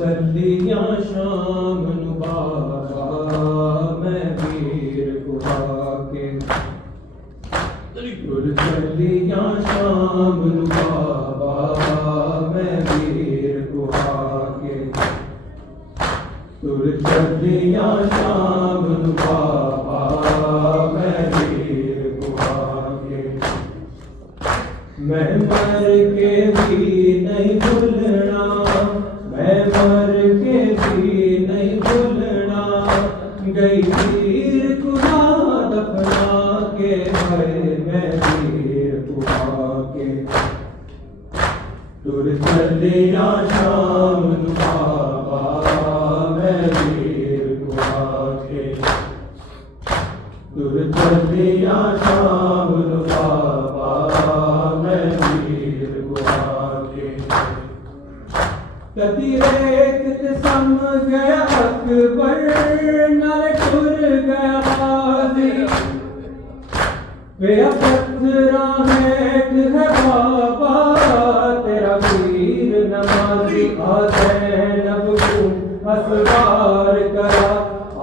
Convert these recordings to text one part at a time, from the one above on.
चलिया शाम नु बाबा मैं वीर गुहा के चलिया शाम नु बाबा मैं वीर गुहा के चलिया शाम नु बाबा मैं वीर गुहा के मैं मर के भी नहीं भूलना मैं मर के भी नहीं भूलना गई वीर कुहा दफना के है मैं वीर कुहा के तुर चलिया शाम नु बाबा मैं वीर कुहा के तुर चलिया शाम नु बाबा मैं वीर कुहा के कदी रेत ते सम गया अकबर नाल टुर गया हाजी वे पत्थरा हेठ है बाबा तेरा वीर नमाजी आ ज़ैनब को असवार करा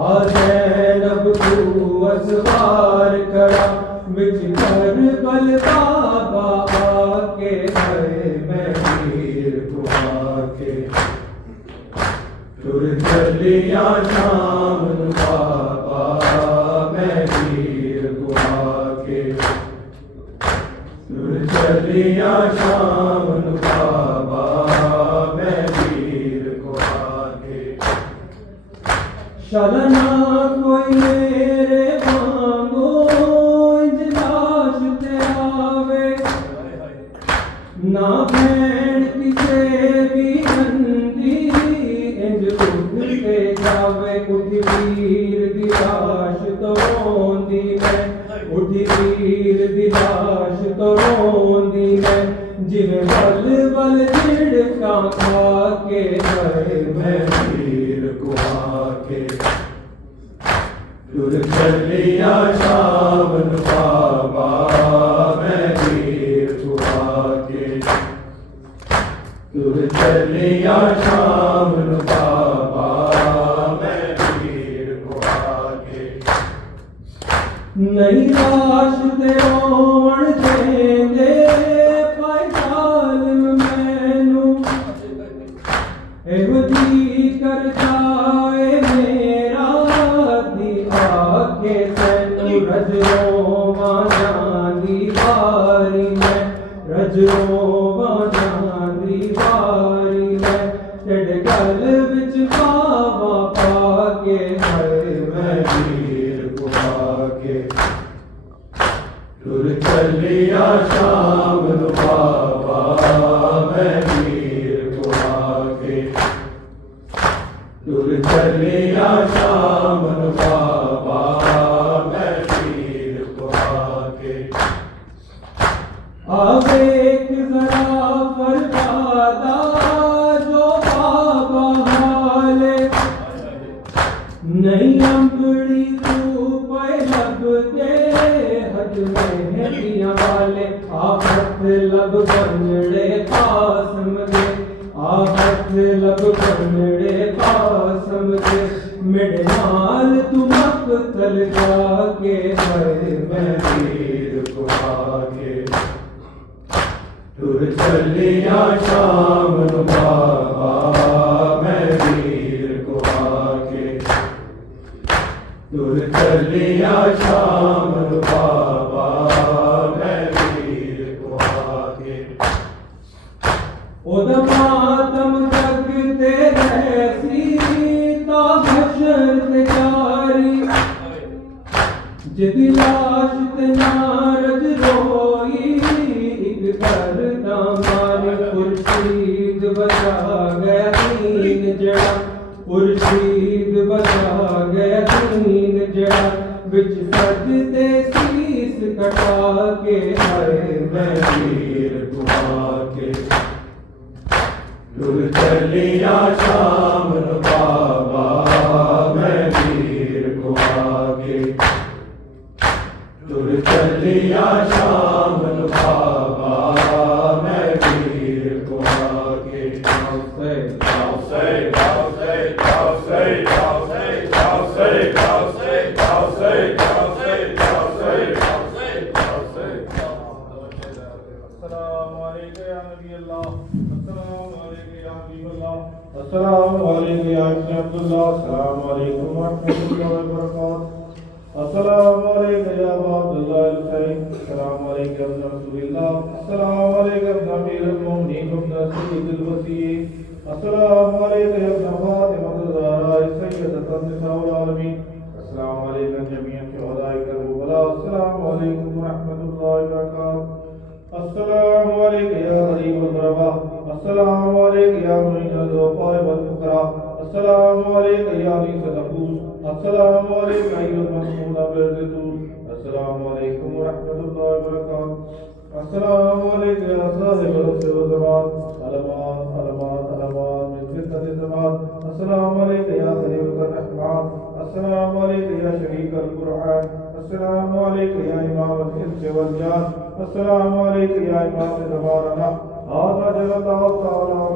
आ ज़ैनब को असवार करा बिच करबल बाबा आके है मैं वीर कुहा के तुर चलिया शाम नु बाबा मैं वीर कुहा के तुर चलिया शाम नु बाबा मैं वीर कुहा के शलना कोई मेरे वांगो इंजलाश ते आवे ना भैन किसे भी नंदी इंज उठ के जावे उठी वीर दी लाश तो रोंदी मैं उठी वीर दी लाश तो रोंदी मैं जिवें बल बल झिड़का खा के गए मैं वीर कुहा के तुर चलिया शाम नु बाबा मैं वीर कुहा के तुर चलिया शाम नु बाबा मैं वीर कुहा के नहीं लाश ते रोण देंदे पाए जालिम मैनू एहो जी कर जाए मेरा दी आके तैनू रजरोवा जांदी बारी मैं रजरोवा जांदी बारी मैं तेरे गल विच बाबा पाके है मैं वीर कुहा के तुर चलिया शाम नु बाबा मैं वीर कुहा के तुर चलिया शाम नु बाबा मैं वीर कुहा के आवेख जरा फरमादा जो बाबा हाले नहीं अंबड़ी तू पे लब दे हद में दिया वाले आहत लब बनड़े पासम दे आहत लब बनड़े पासम दे मेरे नाल तू मकतल जाके है मैं वीर कुहा के तुर चलिया शाम नु बाबा मैं वीर कुहा के तुर चलिया शाम नु बाबा मैं वीर कुहा के ओद मातम जग ऐसी ता हशर ते जारी जिदी लाश ते नारज रोई एक करदा मारी खुर्शीद बचा गया दीन जड़ा खुर्शीद बचा गया दीन जड़ा बिच सजदे शीस कटा के आए मैं वीर कुआ के लुर चलिया शाम नु बाबा मैं वीर कुआ के लुर चलिया शाम नु बाबा मैं वीर कुआ के अस्सलामुअलैकुम या अब्दुल्लाह अस्सलामुअलैकुम व रहमतुल्लाहि व बरकातहू अस्सलामुअलैकुम या अब्दुल्लाह अल-हुसैन अस्सलामुअलैकुम या रसूलल्लाह अस्सलामुअलैकुम अमीरुल मोमिनीन व सय्यिदुल वसीय्यीन अस्सलामुअलैकुम या फातिमा ज़हरा सय्यदतुन निसाउल आलमीन अस्सलामुअलैकुम जमीअन शुहदाए करबला अस्सलामुअलैकुम व रहमतुल्लाहि व बरकातहू अस्सलामुअलैकुम या गरीबुल गुरबा अस्सलामुअलैकुम या मुइनुल ज़ुफ़ा वल फुक़रा अस्सलामुअलैकुम या अनीसुल नफूस अस्सलामुअलैकुम अय्युल मसऊद बिल-ज़ुतूर अस्सलामुअलैकुम व रहमतुल्लाहि व बरकातहू अस्सलामुअलैकुम या साहिबल असर व ज़मान अलमान अलमान अलमान मिन फितनति ज़मान अस्सलामुअलैकुम या खलीलुर रहमान अस्सलामुअलैकुम या शरीकल कुरआन अस्सलामुअलैकुम या इमामल इंस वल जान अस्सलामुअलैकुम या इमाम ज़माना हाज़ा जल्लल्लाहु तआला